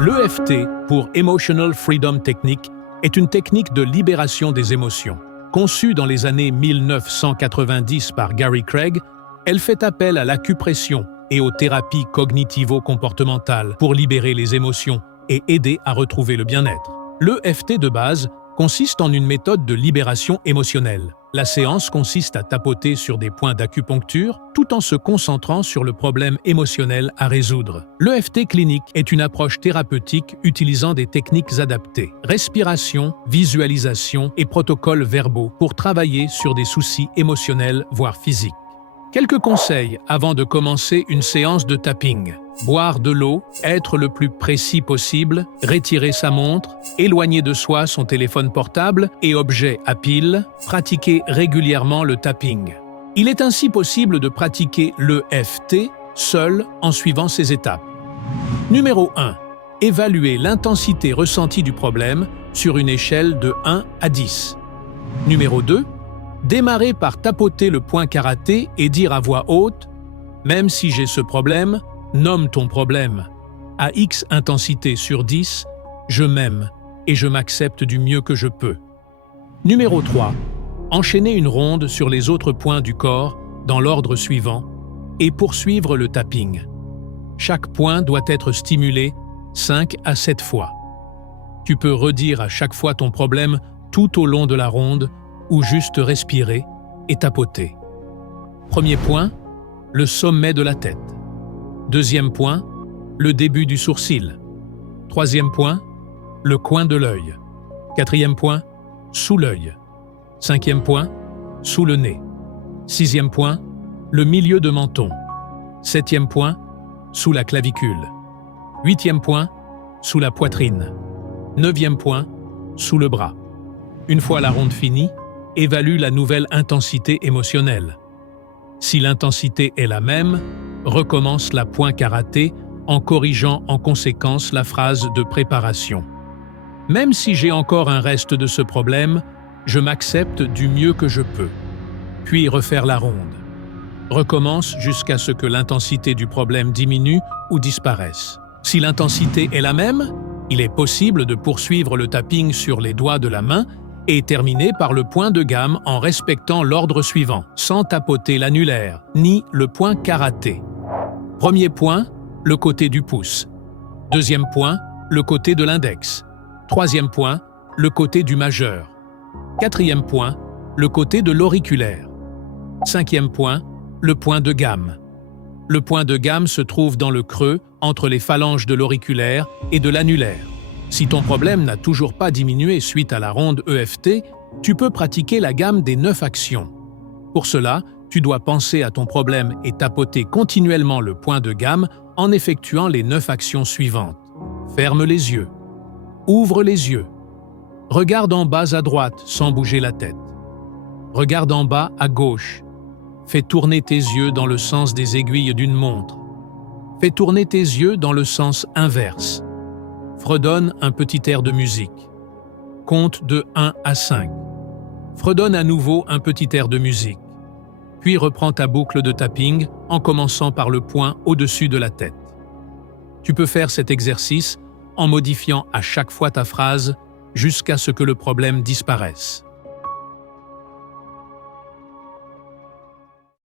L'EFT, pour Emotional Freedom Technique, est une technique de libération des émotions. Conçue dans les années 1990 par Gary Craig, elle fait appel à l'acupression et aux thérapies cognitivo-comportementales pour libérer les émotions et aider à retrouver le bien-être. L'EFT de base consiste en une méthode de libération émotionnelle. La séance consiste à tapoter sur des points d'acupuncture tout en se concentrant sur le problème émotionnel à résoudre. L'EFT clinique est une approche thérapeutique utilisant des techniques adaptées, respiration, visualisation et protocoles verbaux pour travailler sur des soucis émotionnels voire physiques. Quelques conseils avant de commencer une séance de tapping. Boire de l'eau, être le plus précis possible, retirer sa montre, éloigner de soi son téléphone portable et objets à pile, pratiquer régulièrement le tapping. Il est ainsi possible de pratiquer l'EFT seul en suivant ces étapes. Numéro 1. Évaluer l'intensité ressentie du problème sur une échelle de 1 à 10. Numéro 2. Démarrer par tapoter le point karaté et dire à voix haute « Même si j'ai ce problème, nomme ton problème. À X intensité sur 10, je m'aime et je m'accepte du mieux que je peux. » Numéro 3. Enchaîner une ronde sur les autres points du corps dans l'ordre suivant et poursuivre le tapping. Chaque point doit être stimulé 5 à 7 fois. Tu peux redire à chaque fois ton problème tout au long de la ronde ou juste respirer et tapoter. Premier point, le sommet de la tête. Deuxième point, le début du sourcil. Troisième point, le coin de l'œil. Quatrième point, sous l'œil. Cinquième point, sous le nez. Sixième point, le milieu de menton. Septième point, sous la clavicule. Huitième point, sous la poitrine. Neuvième point, sous le bras. Une fois la ronde finie, évalue la nouvelle intensité émotionnelle. Si l'intensité est la même, recommence la point karaté en corrigeant en conséquence la phrase de préparation. Même si j'ai encore un reste de ce problème, je m'accepte du mieux que je peux. Puis refaire la ronde. Recommence jusqu'à ce que l'intensité du problème diminue ou disparaisse. Si l'intensité est la même, il est possible de poursuivre le tapping sur les doigts de la main et terminer par le point de gamme en respectant l'ordre suivant, sans tapoter l'annulaire, ni le point karaté. Premier point, le côté du pouce. Deuxième point, le côté de l'index. Troisième point, le côté du majeur. Quatrième point, le côté de l'auriculaire. Cinquième point, le point de gamme. Le point de gamme se trouve dans le creux entre les phalanges de l'auriculaire et de l'annulaire. Si ton problème n'a toujours pas diminué suite à la ronde EFT, tu peux pratiquer la gamme des 9 actions. Pour cela, tu dois penser à ton problème et tapoter continuellement le point de gamme en effectuant les 9 actions suivantes. Ferme les yeux. Ouvre les yeux. Regarde en bas à droite sans bouger la tête. Regarde en bas à gauche. Fais tourner tes yeux dans le sens des aiguilles d'une montre. Fais tourner tes yeux dans le sens inverse. Fredonne un petit air de musique. Compte de 1 à 5. Fredonne à nouveau un petit air de musique. Puis reprends ta boucle de tapping en commençant par le point au-dessus de la tête. Tu peux faire cet exercice en modifiant à chaque fois ta phrase jusqu'à ce que le problème disparaisse.